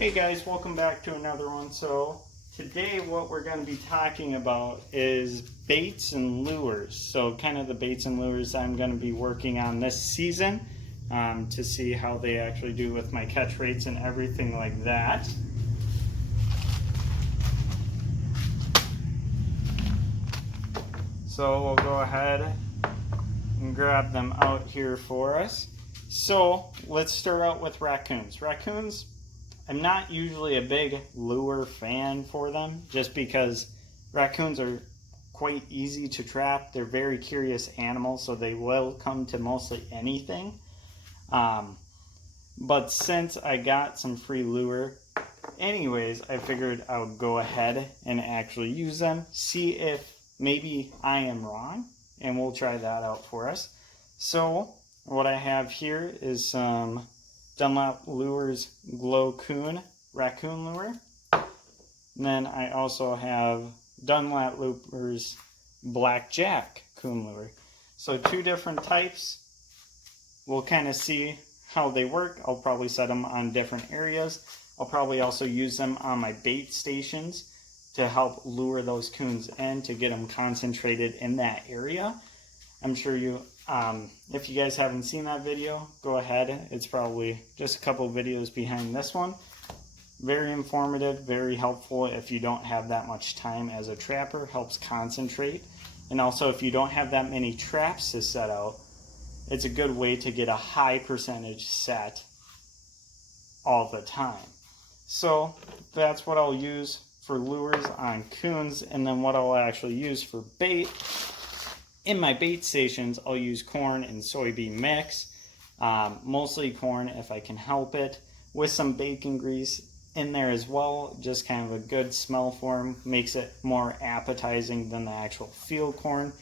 Hey guys, welcome back to another one. So today what we're going to be talking about is baits and lures. So kind of the baits and lures I'm going to be working on this season to see how they actually do with my catch rates and everything like that. So we'll go ahead and grab them out here for us. So let's start out with raccoons. Raccoons, I'm not usually a big lure fan for them just because raccoons are quite easy to trap. They're very curious animals, so they will come to mostly anything. But since I got some free lure anyways, I figured I would go ahead and actually use them, see if maybe I am wrong, and we'll try that out for us. So what I have here is some Dunlop Lures Glow Coon raccoon lure. And then I also have Dunlop Lures Blackjack coon lure. So two different types. We'll kind of see how they work. I'll probably set them on different areas. I'll probably also use them on my bait stations to help lure those coons in to get them concentrated in that area. I'm sure you, if you guys haven't seen that video, go ahead. It's probably just a couple videos behind this one. Very informative, very helpful if you don't have that much time as a trapper, helps concentrate. And also if you don't have that many traps to set out, it's a good way to get a high percentage set all the time. So that's what I'll use for lures on coons, and then what I'll actually use for bait. In my bait stations, I'll use corn and soybean mix, mostly corn if I can help it, with some bacon grease in there as well, just kind of a good smell for them, makes it more appetizing than the actual field corn.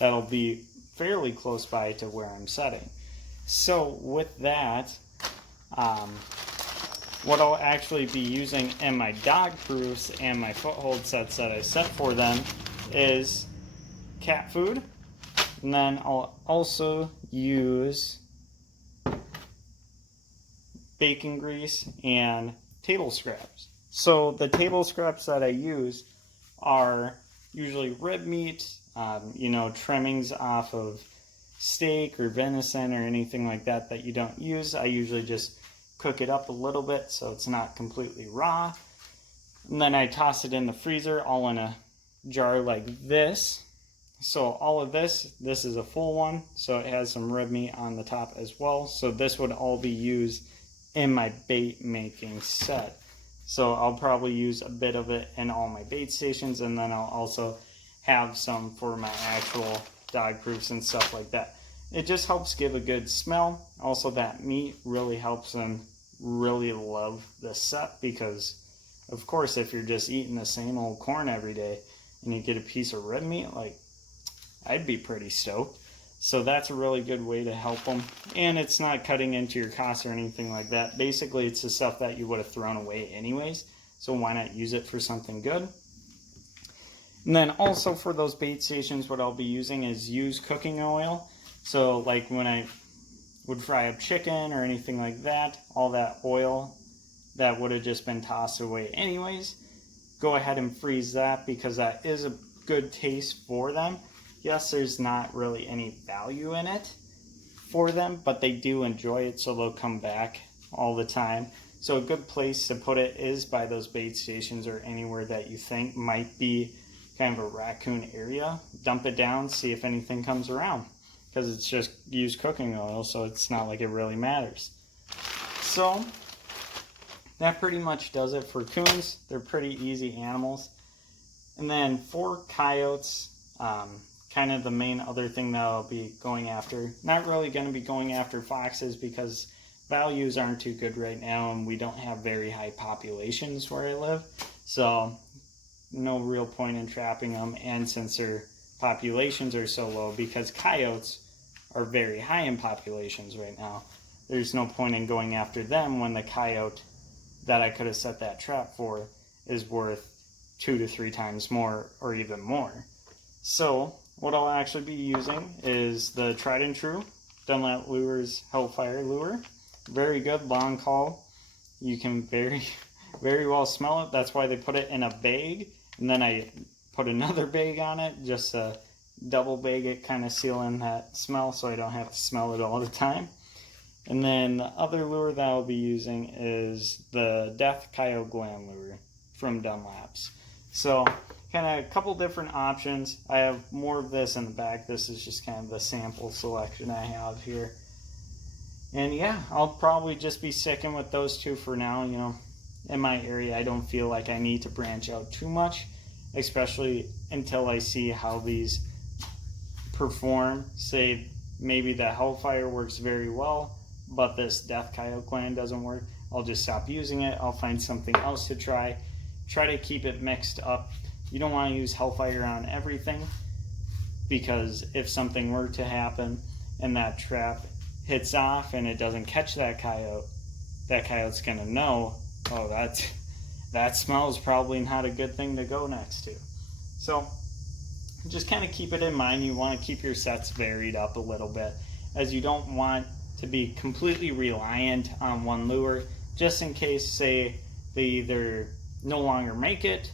That'll be fairly close by to where I'm setting. So with that, what I'll actually be using in my dog proofs and my foothold sets that I set for them is cat food. And then I'll also use bacon grease and table scraps. So the table scraps that I use are usually rib meat, trimmings off of steak or venison or anything like that that you don't use. I usually just cook it up a little bit so it's not completely raw. And then I toss it in the freezer all in a jar like this. So all of this is a full one, so it has some rib meat on the top as well. So this would all be used in my bait making set. So I'll probably use a bit of it in all my bait stations, and then I'll also have some for my actual dog proofs and stuff like that. It just helps give a good smell. Also that meat really helps them really love the set, because of course if you're just eating the same old corn every day and you get a piece of rib meat, like, I'd be pretty stoked. So that's a really good way to help them. And it's not cutting into your costs or anything like that. Basically, it's the stuff that you would have thrown away anyways. So why not use it for something good? And then also for those bait stations, what I'll be using is used cooking oil. So like when I would fry up chicken or anything like that, all that oil that would have just been tossed away anyways, go ahead and freeze that, because that is a good taste for them. Yes, there's not really any value in it for them, but they do enjoy it, so they'll come back all the time. So a good place to put it is by those bait stations or anywhere that you think might be kind of a raccoon area. Dump it down, see if anything comes around, because it's just used cooking oil, so it's not like it really matters. So that pretty much does it for coons. They're pretty easy animals. And then for coyotes, kind of the main other thing that I'll be going after. Not really going to be going after foxes because values aren't too good right now and we don't have very high populations where I live. So no real point in trapping them, and since their populations are so low, because coyotes are very high in populations right now, there's no point in going after them when the coyote that I could have set that trap for is worth 2 to 3 times more or even more. So what I'll actually be using is the tried and true Dunlop Lures Hellfire lure. Very good long call. You can very very well smell it. That's why they put it in a bag, and then I put another bag on it, just to double bag it, kind of seal in that smell so I don't have to smell it all the time. And then the other lure that I'll be using is the Death Coyote Gland lure from Dunlap's. So kind of a couple different options. I have more of this in the back. This is just kind of the sample selection I have here. And yeah, I'll probably just be sticking with those two for now. You know, in my area, I don't feel like I need to branch out too much, especially until I see how these perform. Say maybe the Hellfire works very well, but this Death Coyote Gland doesn't work. I'll just stop using it. I'll find something else to try to keep it mixed up. You don't want to use Hellfire on everything, because if something were to happen and that trap hits off and it doesn't catch that coyote's gonna know, oh, that smells probably not a good thing to go next to. So just kind of keep it in mind. You want to keep your sets varied up a little bit, as you don't want to be completely reliant on one lure, just in case, say, they either no longer make it,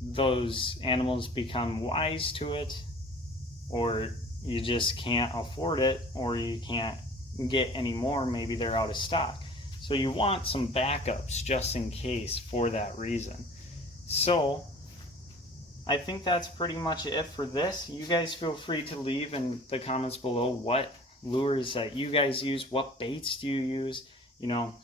those animals become wise to it, or you just can't afford it, or you can't get any more, maybe they're out of stock. So you want some backups just in case for that reason. So I think that's pretty much it for this. You guys feel free to leave in the comments below what lures that you guys use, what baits do you use. You know,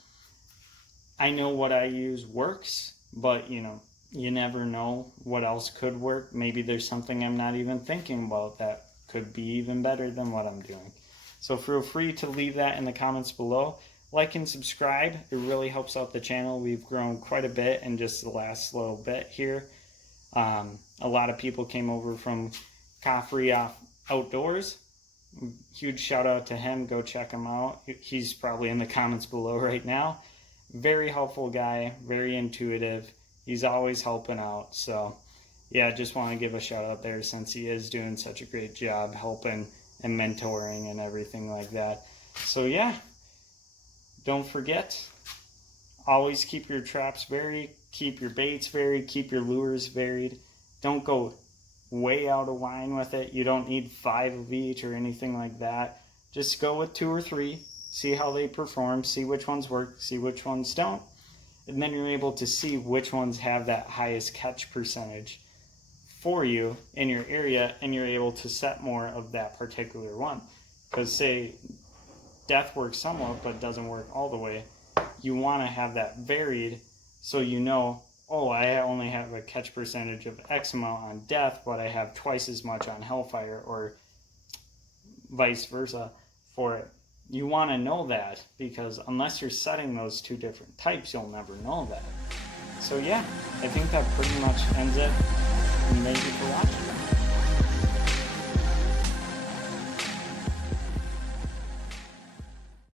I know what I use works, but you know, you never know what else could work. Maybe there's something I'm not even thinking about that could be even better than what I'm doing. So feel free to leave that in the comments below. Like and subscribe. It really helps out the channel. We've grown quite a bit in just the last little bit here. A lot of people came over from Coffrey Outdoors. Huge shout out to him. Go check him out. He's probably in the comments below right now. Very helpful guy, very intuitive. He's always helping out. So yeah, just want to give a shout out there, since he is doing such a great job helping and mentoring and everything like that. So yeah, don't forget, always keep your traps varied, keep your baits varied, keep your lures varied. Don't go way out of line with it. You don't need 5 of each or anything like that. Just go with 2 or 3, see how they perform, see which ones work, see which ones don't, and then you're able to see which ones have that highest catch percentage for you in your area, and you're able to set more of that particular one. Because say Death works somewhat but doesn't work all the way, you want to have that varied, so you know, oh, I only have a catch percentage of X amount on Death, but I have twice as much on Hellfire, or vice versa for it. You want to know that, because unless you're setting those 2 different types, you'll never know that. So yeah, I think that pretty much ends it, and thank you for watching.